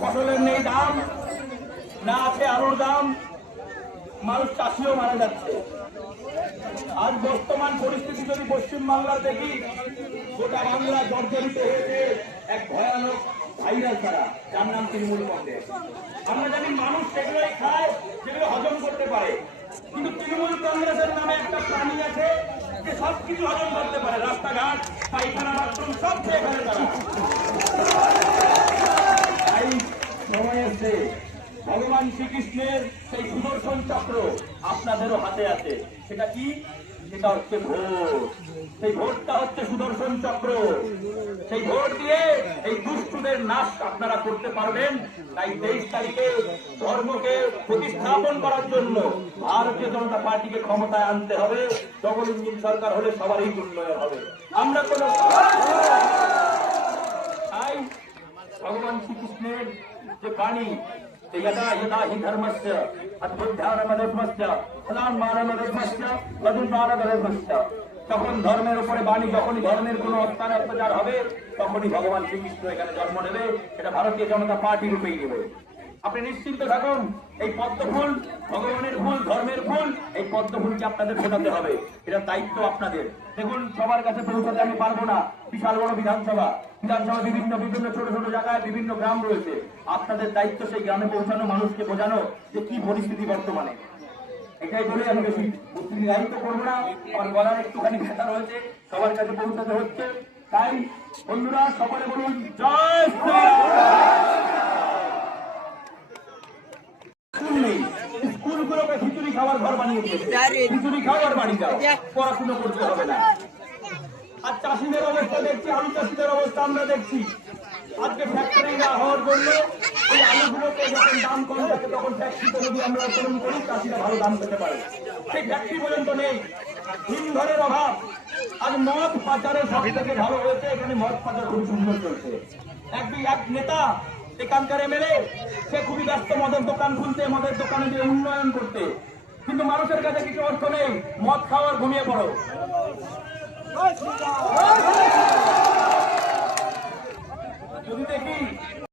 ফসলের নেই দাম, না আছে আলুর দাম, মানুষ চাষিও মারা যাচ্ছে। আজ বর্তমান পরিস্থিতি যদি পশ্চিমবাংলার দেখি, গোটা বাংলা জর্জরিত হয়েছে এক ভয়ানক ভাইরাস দ্বারা, যার নাম তৃণমূল কংগ্রেস। আমরা জানি মানুষ সেগুলোই খায় যেগুলো হজম করতে পারে, কিন্তু তৃণমূল কংগ্রেসের নামে একটা প্রাণী আছে যে সবকিছু হজম করতে পারে। রাস্তাঘাট, পায়খানা, বাথরুম সব খেয়ে ফেলে তারা। তাই সময় এসে ভগবান শ্রীকৃষ্ণের সেই সুদর্শন চক্র আপনাদেরও হাতে আছে। সেটা কি? সেটা হচ্ছে ভোট। সেই ভোটটা হচ্ছে সুদর্শন চক্র। সেই ভোট দিয়ে এই দুষ্টুদের নাশ আপনারা করতে পারবেন। তাই 23 তারিখে ধর্মকে প্রতিস্থাপন করার জন্য ভারতীয় জনতা পার্টিকে ক্ষমতায় আনতে হবে। ডবল ইঞ্জিন সরকার হলে সবারই উন্নয়ন হবে। আমরা কোন তাই ভগবান শ্রীকৃষ্ণের যে বাণী, यदा यदा हि धर्मस्य अद्भुतारमधर्मस्य फलान्मानमधर्मस्य लघुन्मानमधर्मस्य, তখন ধর্মের উপরে বাণী, যখনই ধর্মের কোন অত্যাচার হবে তখনই ভগবান শ্রীকৃষ্ণ এখানে জন্ম নেবে। এটা ভারতীয় জনতা পার্টি রূপেই নেবে। আপনি নিশ্চিন্ত থাকুন, এই পদ্ম ফুল ভগবানের ফুল, ধর্মের ফুল, এই পদ্ম ফুলকে আপনাদের ফোটাতে হবে। এটা দায়িত্ব আপনাদের। দেখুন, সবার কাছে পৌঁছাতে আমি পারবো না, বিশাল বড় বিধানসভা বিভিন্ন বিভিন্ন ছোট ছোট জায়গায় বিভিন্ন গ্রাম রয়েছে। আপনাদের দায়িত্ব সেই গ্রামে পৌঁছানো, মানুষকে বোঝানো যে কি পরিস্থিতি বর্তমানে। এটাই বলে আমি বেশি দায়িত্ব করবো না। আমার গলার একটুখানি ব্যথা রয়েছে, সবার কাছে পৌঁছাতে হচ্ছে। তাই বন্ধুরা সকলে বলুন জয় শ্রী। স্কুলগুলোকে খিচুড়ি খাওয়ার ঘর বানিয়ে দিয়েছে, খিচুড়ি খাওয়ার বাড়ি যাও, পড়াশুনো করতে হবে না। আর চাষিদের অবস্থা দেখছি, আলু চাষিদের অবস্থা আমরা দেখছি। আজকে ফ্যাক্টরি না হওয়ার জন্য এই আলুগুলোকে যখন দাম কম থাকে তখন ফ্যাক্টরিতে যদি আমরা উৎপাদন করি চাষিরা ভালো দাম পেতে পারে। সেই ফ্যাক্টরি পর্যন্ত নেই, ইন্ধনের অভাব। আজ মদ পাচারের সব থেকে ভালো হয়েছে, এখানে মদ পাচার খুব সুন্দর চলছে। এক নেতা এখানকার এমএলএ, সে খুবই ব্যস্ত মদের দোকান খুলতে, মদের দোকানে দিয়ে উন্নয়ন করতে, কিন্তু মানুষের কাছে কিছু অর্থ নেই। মদ খাওয়ার ঘুমিয়ে পড়ো। যদি দেখি